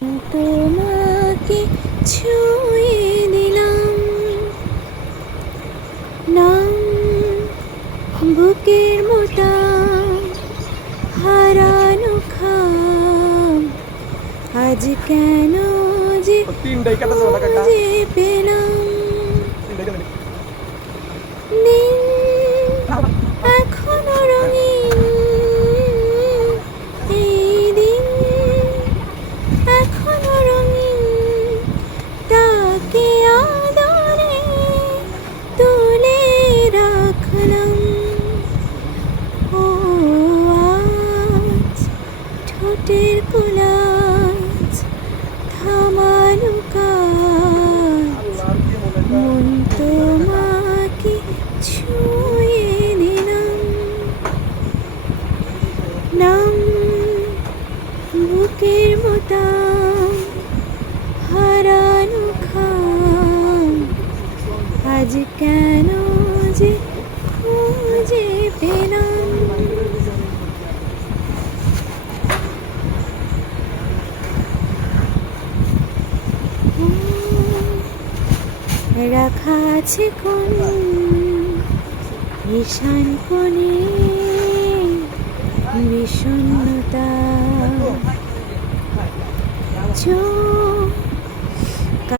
তোমাকে ছুঁয়ে দিলাম, নাম বুকের মোটা হারানো খাম, আজ কেন যে খুঁজে পেলাম। দিন এখনো রঙিন, এই দিন এখনো রঙিন, তাকে আদরে তুলে রাখলাম। ও আজ ঠোঁটের কোলাজ থামানো কাজ, মন তোমাকে ছুঁয়ে দিলাম, নাম বুকের বোতাম হারানো খাম, আজ কেন যে খুঁজে পেলাম। রাখা আছে কোন ঈশান কোণে